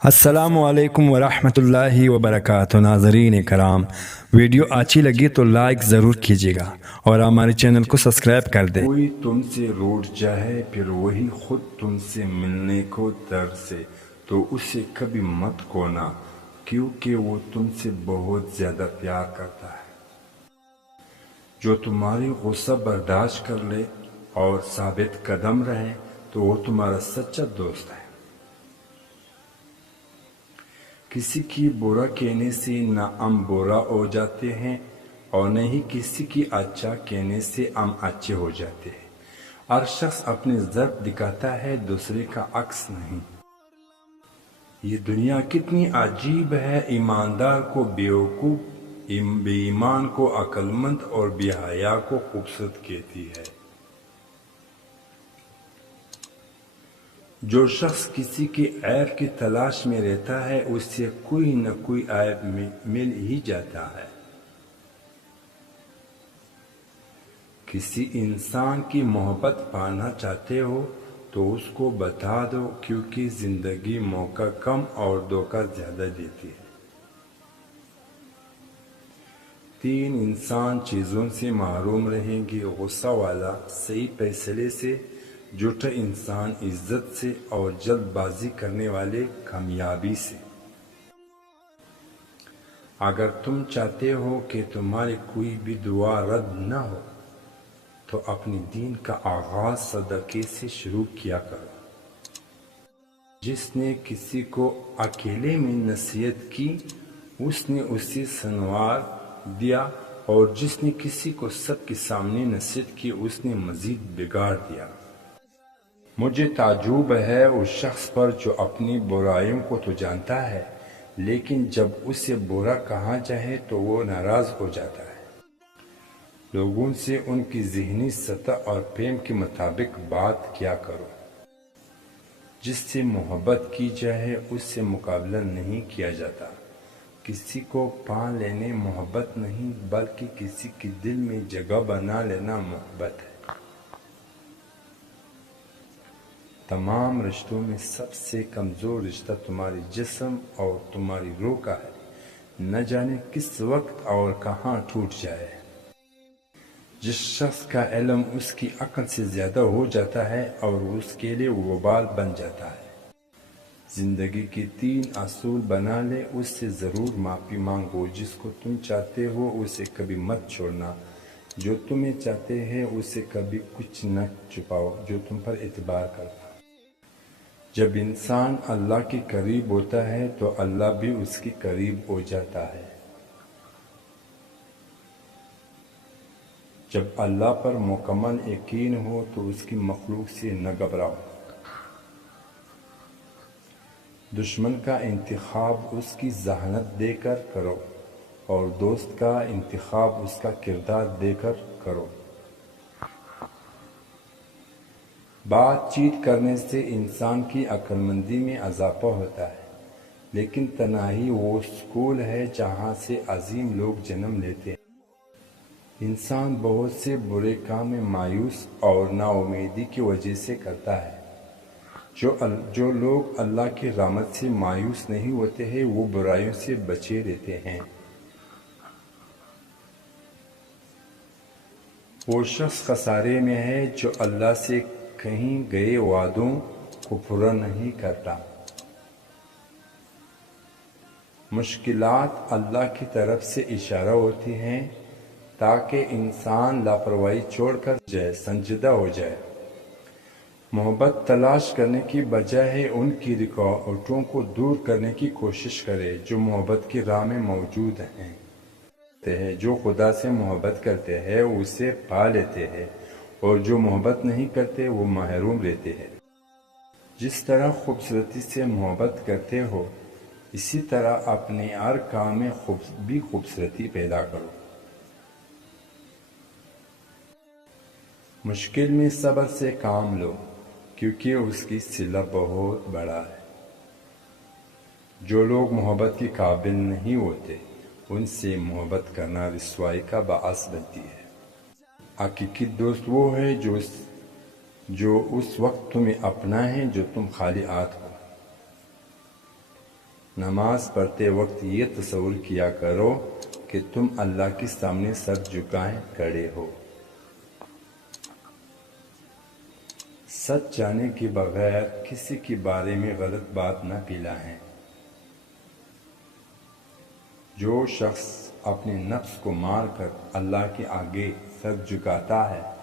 السلام علیکم ورحمۃ اللہ وبرکاتہ۔ ناظرین کرام، ویڈیو اچھی لگی تو لائک ضرور کیجیے گا اور ہمارے چینل کو سبسکرائب کر دیں۔ کوئی تم سے روٹ جائے پھر وہی خود تم سے ملنے کو ترسے تو اسے کبھی مت کھونا، کیونکہ وہ تم سے بہت زیادہ پیار کرتا ہے۔ جو تمہاری غصہ برداشت کر لے اور ثابت قدم رہے تو وہ تمہارا سچا دوست ہے۔ کسی کی برا کہنے سے نہ ہم برا ہو جاتے ہیں اور نہ ہی کسی کی اچھا کہنے سے ہم اچھے ہو جاتے ہیں۔ ہر شخص اپنے ضرب دکھاتا ہے، دوسرے کا عکس نہیں۔ یہ دنیا کتنی عجیب ہے، ایماندار کو بیوقوف، بے ایمان کو عقل مند اور بے حیا کو خوبصورت کہتی ہے۔ جو شخص کسی کے عیب کی تلاش میں رہتا ہے اس سے کوئی نہ کوئی عیب مل ہی جاتا ہے۔ کسی انسان کی محبت پانا چاہتے ہو تو اس کو بتا دو، کیونکہ زندگی موقع کم اور دھوکہ زیادہ دیتی ہے۔ 3 انسان چیزوں سے محروم رہیں گے: غصہ والا صحیح فیصلے سے، جھوٹا انسان عزت سے، اور جلد بازی کرنے والے کامیابی سے۔ اگر تم چاہتے ہو کہ تمہاری کوئی بھی دعا رد نہ ہو تو اپنے دین کا آغاز صدقے سے شروع کیا کرو۔ جس نے کسی کو اکیلے میں نصیحت کی اس نے اسے سنوار دیا، اور جس نے کسی کو سب کے سامنے نصیحت کی اس نے مزید بگاڑ دیا۔ مجھے تعجب ہے اس شخص پر جو اپنی برائیوں کو تو جانتا ہے لیکن جب اسے برا کہا جائے تو وہ ناراض ہو جاتا ہے۔ لوگوں سے ان کی ذہنی سطح اور فہم کے مطابق بات کیا کرو۔ جس سے محبت کی جائے اس سے مقابلہ نہیں کیا جاتا۔ کسی کو پا لینے محبت نہیں بلکہ کسی کے دل میں جگہ بنا لینا محبت ہے۔ تمام رشتوں میں سب سے کمزور رشتہ تمہارے جسم اور تمہاری روح کا ہے، نہ جانے کس وقت اور کہاں ٹوٹ جائے۔ جس شخص کا علم اس کی عقل سے زیادہ ہو جاتا ہے اور اس کے لیے وبال بن جاتا ہے۔ زندگی کے 3 اصول بنا لے، اس سے ضرور معافی مانگو۔ جس کو تم چاہتے ہو اسے کبھی مت چھوڑنا، جو تمہیں چاہتے ہیں اسے کبھی کچھ نہ چھپاؤ جو تم پر اعتبار کرتا۔ جب انسان اللہ کے قریب ہوتا ہے تو اللہ بھی اس کے قریب ہو جاتا ہے۔ جب اللہ پر مکمل یقین ہو تو اس کی مخلوق سے نہ گھبراؤ۔ دشمن کا انتخاب اس کی ذہانت دے کر کرو اور دوست کا انتخاب اس کا کردار دے کر کرو۔ بات چیت کرنے سے انسان کی عقل مندی میں اضافہ ہوتا ہے، لیکن تنہائی وہ سکول ہے جہاں سے عظیم لوگ جنم لیتے ہیں۔ انسان بہت سے برے کام میں مایوس اور نا امیدی کی وجہ سے کرتا ہے۔ جو لوگ اللہ کی رحمت سے مایوس نہیں ہوتے ہیں وہ برائیوں سے بچے رہتے ہیں۔ وہ شخص خسارے میں ہے جو اللہ سے کہیں گئے وعدوں کو پورا نہیں کرتا۔ مشکلات اللہ کی طرف سے اشارہ ہوتی ہیں تاکہ انسان لاپرواہی چھوڑ کر سنجیدہ ہو جائے۔ محبت تلاش کرنے کی بجائے ان کی رکاوٹوں کو دور کرنے کی کوشش کرے جو محبت کی راہ میں موجود ہیں۔ جو خدا سے محبت کرتے ہیں اسے پا لیتے ہیں اور جو محبت نہیں کرتے وہ محروم رہتے ہیں۔ جس طرح خوبصورتی سے محبت کرتے ہو اسی طرح اپنے ہر کام میں بھی خوبصورتی پیدا کرو۔ مشکل میں صبر سے کام لو کیونکہ اس کی صلہ بہت بڑا ہے۔ جو لوگ محبت کے قابل نہیں ہوتے ان سے محبت کرنا رسوائی کا باعث بنتی ہے۔ حقیقی دوست وہ ہے جو اس وقت تمہیں اپنا ہے جو تم خالی ہاتھ ہو۔ نماز پڑھتے وقت یہ تصور کیا کرو کہ تم اللہ کے سامنے سر جھکائے کھڑے ہو۔ سچ جانے کے بغیر کسی کے بارے میں غلط بات نہ پھیلائیں۔ جو شخص اپنے نفس کو مار کر اللہ کے آگے سر جھکاتا ہے